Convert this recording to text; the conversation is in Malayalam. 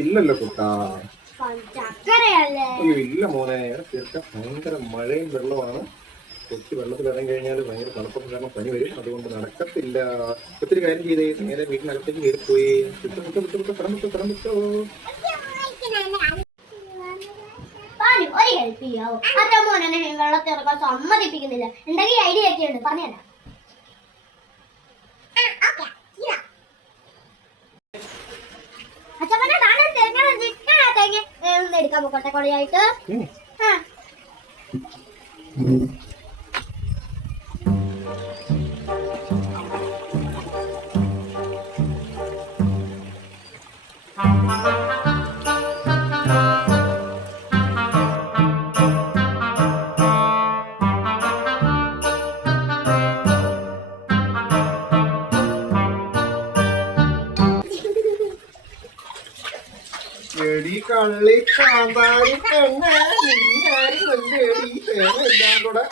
ഇല്ലല്ലോ കുട്ടാ. ചക്കരയല്ലേ? അയ്യോ ഇല്ല മോനെ, തീർച്ചയായും ഭയങ്കര മഴയും വെള്ളമാണ്. കൊച്ചു വെള്ളത്തിൽ ഇറങ്ങി കഴിഞ്ഞാൽ ഭയങ്കര തണുപ്പൊക്കെ കാരണം പനി വരും. അതുകൊണ്ട് നടക്കത്തില്ല. ഒത്തിരി കാര്യം ചെയ്തേ, നേരെ വീട്ടിനകത്തേക്ക് കയറിപ്പോയി. കിടന്നിട്ടോ. ഒരു ഹെൽപ്പ് ചെയ്യാവോ? അച്ഛൻ എന്നെ വെള്ളത്തിൽ ഇറക്കാൻ സമ്മതിപ്പിക്കുന്നില്ല. എന്തെങ്കിലും ഐഡിയ ഒക്കെ ഉണ്ട്, പറഞ്ഞുതരാം. അച്ഛമ്മനെ താഴെ തേങ്ങ എടുക്കാൻ പോകട്ടെ കൊടിയായിട്ട്. എടി കള്ളി കാന്താരി പെണ്ണ, നിന്നാരും എല്ലാം കൂടെ